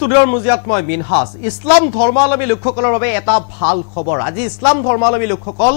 ষ্টুডিঅ'ৰ মুজিয়াত মই মিনহাজ ইছলাম ধৰ্মাৱলম্বী লোকসকলৰ বাবে এটা ভাল খবৰ আজি ইছলাম ধৰ্মাৱলম্বী লোকসকল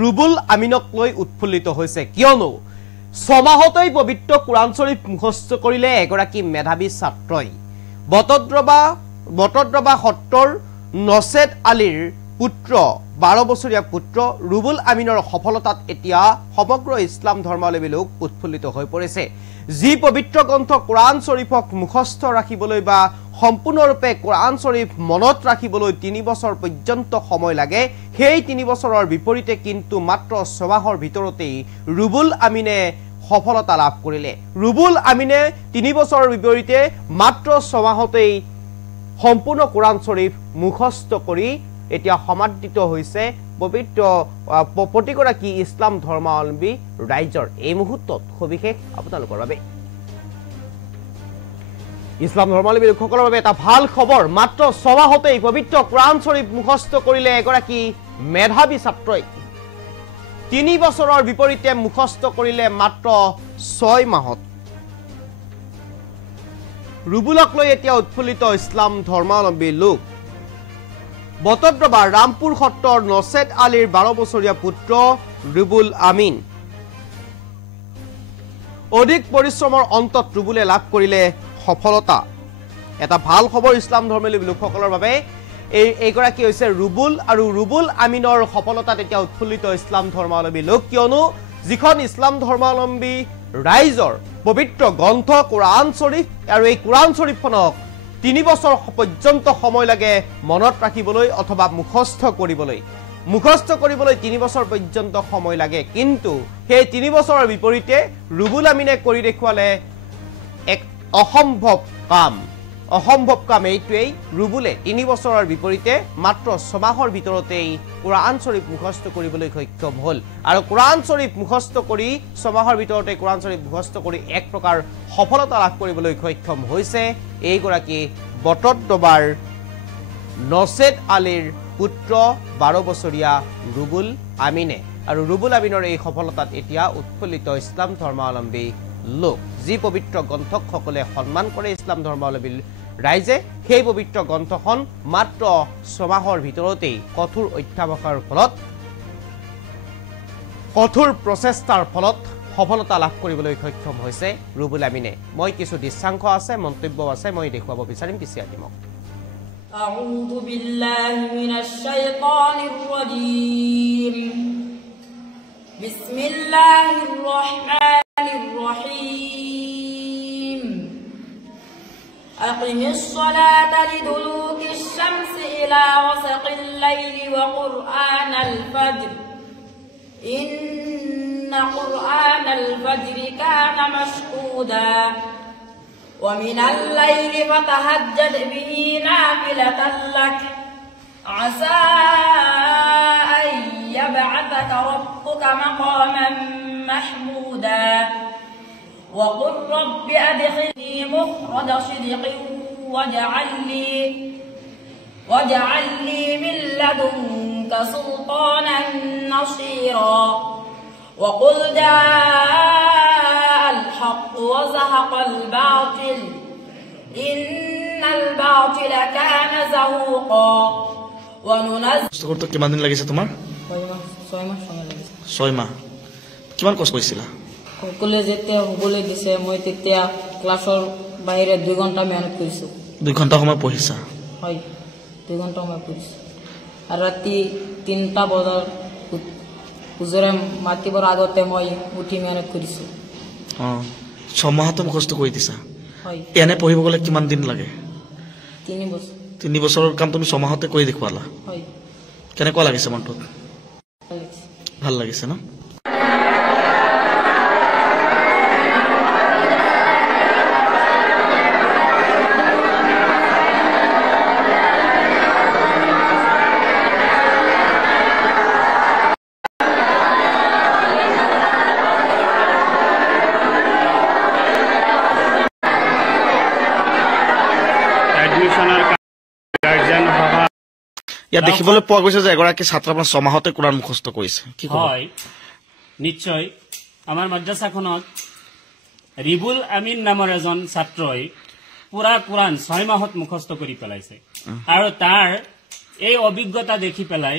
ৰুবুল আমিনক লৈ উৎফুল্লিত হৈছে কিয়নো সমাহতেই পবিত্ৰ কুৰাণ শৰীফ মুখস্থ কৰিলে এগৰাকী মেধাৱী ছাত্ৰই বটদ্ৰবা সত্ৰৰ নছেদ আলীৰ পুত্ৰ 12 বছৰীয়া পুত্ৰ ৰুবুল আমিনৰ সফলতাত এতিয়া সমগ্ৰ ইছলাম ধৰ্মাৱলম্বী লোক উৎফুল্লিত হৈ পৰিছে যি পবিত্ৰ গ্ৰন্থ কুৰাণ শৰীফক মুখস্থ ৰাখিবলৈ বা সম্পূৰ্ণৰূপে কুৰাণ শৰীফ মনত ৰাখিবলৈ 3 বছৰ পৰ্যন্ত সময় লাগে সেই 3 বছৰৰ বিপৰীতে কিন্তু মাত্ৰ 6 মাহৰ ভিতৰতেই ৰুবুল আমিনে সফলতা লাভ কৰিলে ৰুবুল আমিনে 3 বছৰৰ বিপৰীতে মাত্ৰ 6 মাহতেই সম্পূৰ্ণ কুৰাণ শৰীফ মুখস্থ কৰি এতিয়া সমাদৃত হৈছে পবিত্ৰ প্ৰতিগৰাকী ইছলাম ধৰ্মাৱলম্বী ৰাইজৰ এই মুহূৰ্তত সবিশেষ আপোনালোকৰ বাবে ইছলাম ধৰ্মাৱলম্বী লোকসকলৰ বাবে এটা ভাল খবৰ মাত্ৰ 6 মাহতেই পবিত্ৰ কুৰাণ শৰীফ মুখস্থ কৰিলে এগৰাকী মেধাৱী ছাত্ৰই 3 বছৰৰ বিপৰীতে মুখস্থ কৰিলে মাত্ৰ 6 মাহত ৰুবুলক লৈ এতিয়া উৎফুল্লিত ইছলাম ধৰ্মাৱলম্বী লোক বটদ্ৰবা ৰামপুৰ সত্ৰৰ নছেদ আলীৰ 12 বছৰীয়া পুত্ৰ ৰুবুল আমিন অধিক পৰিশ্ৰমৰ অন্তত ৰুবুলে লাভ কৰিলে সফলতা এটা ভাল খবৰ ইছলাম ধৰ্মাৱলম্বী লোকসকলৰ বাবে এইগৰাকী হৈছে ৰুবুল আৰু ৰুবুল আমিনৰ সফলতাত এতিয়া উৎফুল্লিত ইছলাম ধৰ্মাৱলম্বী লোক কিয়নো যিখন ইছলাম ধৰ্মাৱলম্বী ৰাইজৰ পবিত্ৰ গ্ৰন্থ কুৰাণ শৰীফ আৰু এই কুৰাণ শৰীফখনক 3 বছৰ পৰ্যন্ত সময় লাগে মনত ৰাখিবলৈ অথবা মুখস্থ কৰিবলৈ 3 বছৰ পৰ্যন্ত সময় লাগে কিন্তু সেই 3 বছৰৰ বিপৰীতে ৰুবুল আমিনে কৰি দেখুৱালে এক অসম্ভৱ কাম এইটোৱেই ৰুবুলে 3 বছৰৰ বিপৰীতে মাত্ৰ 6 মাহৰ ভিতৰতেই কুৰাণ শৰীফ মুখস্থ কৰিবলৈ সক্ষম হ'ল আৰু কুৰাণ শৰীফ মুখস্থ কৰি 6 মাহৰ ভিতৰতে কুৰাণ শৰীফ মুখস্থ কৰি এক প্ৰকাৰ সফলতা লাভ কৰিবলৈ সক্ষম হৈছে এইগৰাকী বটদ্ৰবাৰ নছেদ আলীৰ পুত্ৰ 12 বছৰীয়া ৰুবুল আমিনে আৰু ৰুবুল আমিনৰ এই সফলতাত এতিয়া উৎফুল্লিত ইছলাম ধৰ্মাৱলম্বী লোক যি পবিত্ৰ গ্ৰন্থক সকলে সন্মান কৰে ইছলাম ধৰ্মাৱলম্বী ৰাইজে সেই পবিত্ৰ গ্ৰন্থখন মাত্ৰ 6 মাহৰ ভিতৰতেই কঠোৰ অধ্যাৱসায়ৰ ফলত কঠোৰ প্ৰচেষ্টাৰ ফলত সফলতা লাভ কৰিবলৈ সক্ষম হৈছে ৰুবুল আমিনে মই কিছু দৃশ্যাংশ আছে মন্তব্য আছে মই দেখুৱাব বিচাৰিম পিছে আদিমক أعوذ بالله من الشيطان الرجيم بسم الله الرحمن الرحيم أقم الصلاة لدلوك الشمس إلى غسق الليل وقرآن الفجر إن قرآن الفجر كان مشهودا ومن الليل فتهجد به نافلة لك عسى أن يبعثك ربك مقاما محمودا وقل رب أدخلني مخرج صدق واجعل لي من لدنك سلطانا نصيرا وقل جاء الحق وزهق الباطل إن الباطل كان زهوقا وننزل কিমান দিন লাগিছে তোমাৰ 6 মাহ সময় লাগিছে 6 মাহ কিমান কষ্ট কৰিছিলা কলেজ যেতিয়া হ'বলৈ দিছে মই তেতিয়া ক্লাছৰ বাহিৰে 2 ঘণ্টা মেহনত কৰিছো 2 ঘণ্টা সময় পঢ়িছা হয় 2 ঘণ্টা সময় পঢ়িছো আৰু ৰাতি 3টা বজাৰ উজৰে মাতিবৰ আগতে মই উঠি মেহনত কৰিছো 6 মাহতে মুখস্থ কৰি দিছা হয় এনে পঢ়িব গলে কিমান দিন লাগে 3 বছৰ 3 বছৰৰ কাম তুমি 6 মাহতে কৰি দেখুৱালা হয় কেনেকুৱা লাগিছে মনটোত ভাল লাগিছে ন ইয়াত দেখিবলৈ পোৱা গৈছে যে এগৰাকী ছাত্ৰ আপোনাৰ 6 মাহতে কুৰাণ মুখস্থ কৰিছে কি হয় নিশ্চয় আমাৰ মাদ্ৰাসাখনত ৰিবুল আমিন নামৰ এজন ছাত্ৰই পুৰা কোৰাণ 6 মাহত মুখস্থ কৰি পেলাইছে আৰু তাৰ এই অভিজ্ঞতা দেখি পেলাই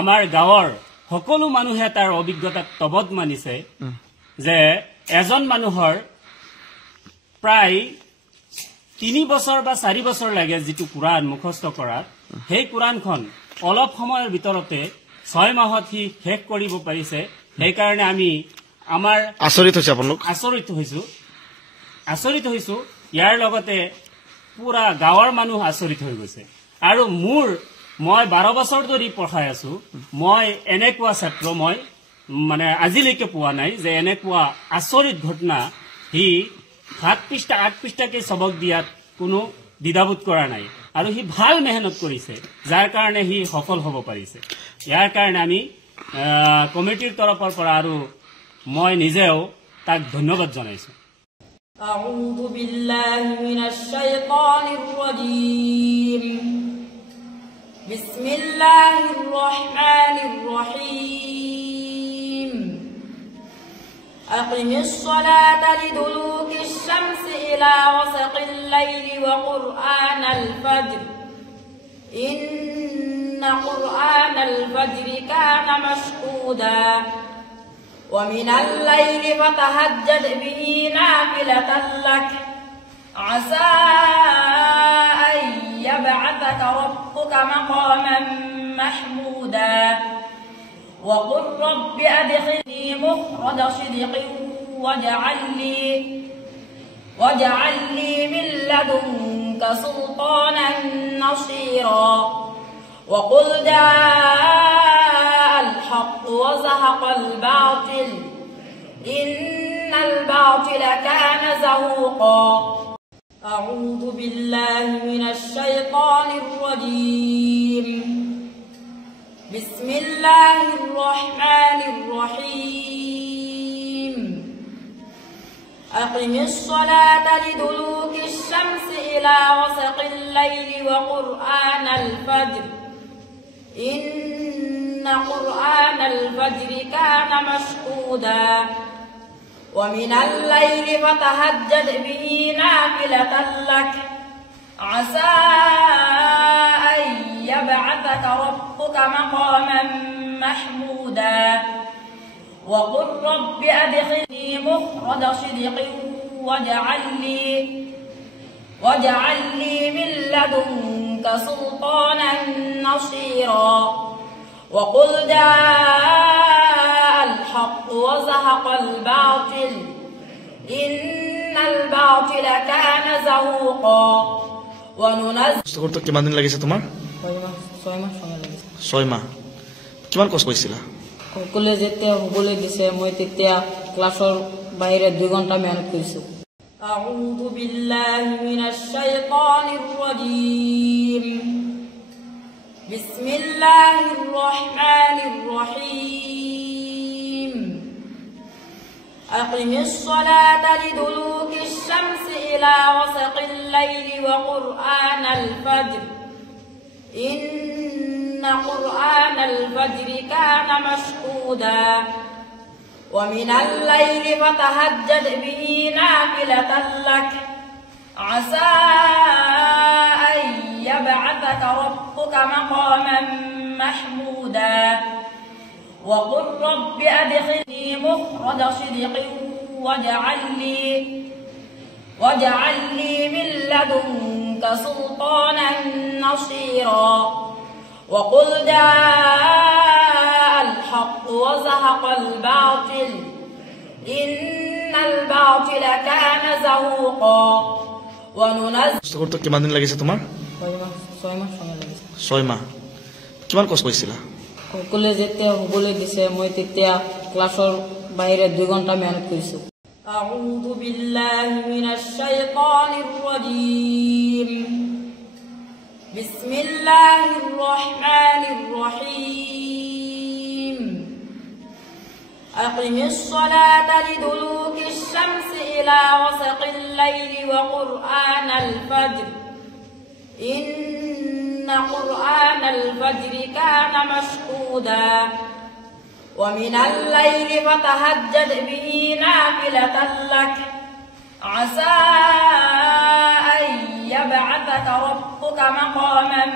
আমাৰ গাঁৱৰ সকলো মানুহে তাৰ অভিজ্ঞতাক তবদ মানিছে যে এজন মানুহৰ প্ৰায় 3 বছৰ বা 4 বছৰ লাগে যিটো কোৰাণ মুখস্থ কৰাত সেই কোৰাণখন অলপ সময়ৰ ভিতৰতে 6 মাহত সি শেষ কৰিব পাৰিছে সেইকাৰণে আমি আমাৰ আচৰিত হৈছো ইয়াৰ লগতে পুৰা গাঁৱৰ মানুহ আচৰিত হৈ গৈছে আৰু মই 12 বছৰ ধৰি পঢ়াই আছো মই এনেকুৱা ছাত্ৰ মই মানে আজিলৈকে পোৱা নাই যে এনেকুৱা আচৰিত ঘটনা সি 7 পৃষ্ঠা 8 পৃষ্ঠাকে সবক দিয়াত কোনো দ্বিধাবোধ কৰা নাই আৰু সি ভাল মেহনত কৰিছে যাৰ কাৰণে সি সফল হ'ব পাৰিছে ইয়াৰ কাৰণে আমি কমিটিৰ তৰফৰ পৰা আৰু মই নিজেও তাক ধন্যবাদ জনাইছো أعوذ بالله من الشيطان الرجيم بسم الله الرحمن الرحيم أقم الصلاة لدلوك الشمس إلى غسق الليل وقرآن الفجر إن قرآن الفجر كان مشهودا ومن الليل فتهجد به نافلة لك عسى أن يبعثك ربك مقاما محمودا وقل رب أدخلني مخرج صدق واجعل لي من لدنك سلطانا نصيرا وقل جاء الحق وزهق الباطل إن الباطل كان زهوقا أعوذ بالله من الشيطان الرجيم بسم الله الرحمن الرحيم أقم الصلاة لدلوك الشمس إلى غسق الليل وقرآن الفجر إن قرآن الفجر كان مشهودا ومن الليل فتهجد به نافلة لك عسى أن يبعثك ربك مقاما محمودا وقل رب أدخلني مخرج صدق واجعل لي من لدنك سلطانا نصيرا وقل جاء الحق وزهق الباطل إن الباطل كان زهوقا وننزل কিমান দিন লাগিছে তোমাৰ 6 মাহ সময় লাগিছে 6 মাহ কিমান কষ্ট কৰিছিলা সকলে যেতিয়া হ'বলৈ দিছে মই তেতিয়া ক্লাছৰ বাহিৰে 2 ঘণ্টা মেহনত কৰিছো أعوذ بالله من الشيطان الرجيم بسم الله الرحمن الرحيم أقم الصلاة لدلوك الشمس إلى غسق الليل وقرآن الفجر إن قرآن الفجر كان مشهودا ومن الليل فتهجد به نافلة لك عسى أن يبعثك ربك مقاما محمودا وقل رب أدخلني مخرج صدق واجعل لي من لدنك سلطانا نصيرا وقل جاء الحق وزهق الباطل إن الباطل كان زهوقا وننزل কিমান দিন লাগিছে তোমাৰ 6 মাহ সময় লাগিছে 6 মাহ কিমান কষ্ট কৰিছিলা সকলে যেতিয়া হ'বলৈ দিছে মই তেতিয়া ক্লাছৰ বাহিৰে 2 ঘণ্টা মেহনত কৰিছো أعوذ بالله من الشيطان الرجيم بسم الله الرحمن الرحيم أقم الصلاة لدلوك الشمس إلى غسق الليل وقرآن الفجر إن قرآن الفجر كان مشهودا ومن الليل فتهجد به نافلة لك عسى أن يبعثك ربك مقاما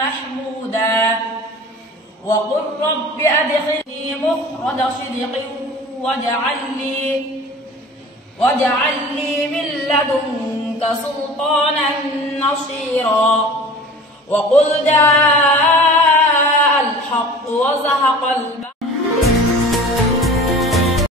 محمودا وقل رب أدخلني مخرج صدق واجعل لي من لدنك سلطانا نصيرا وقل جاء الحق وزهق الباطل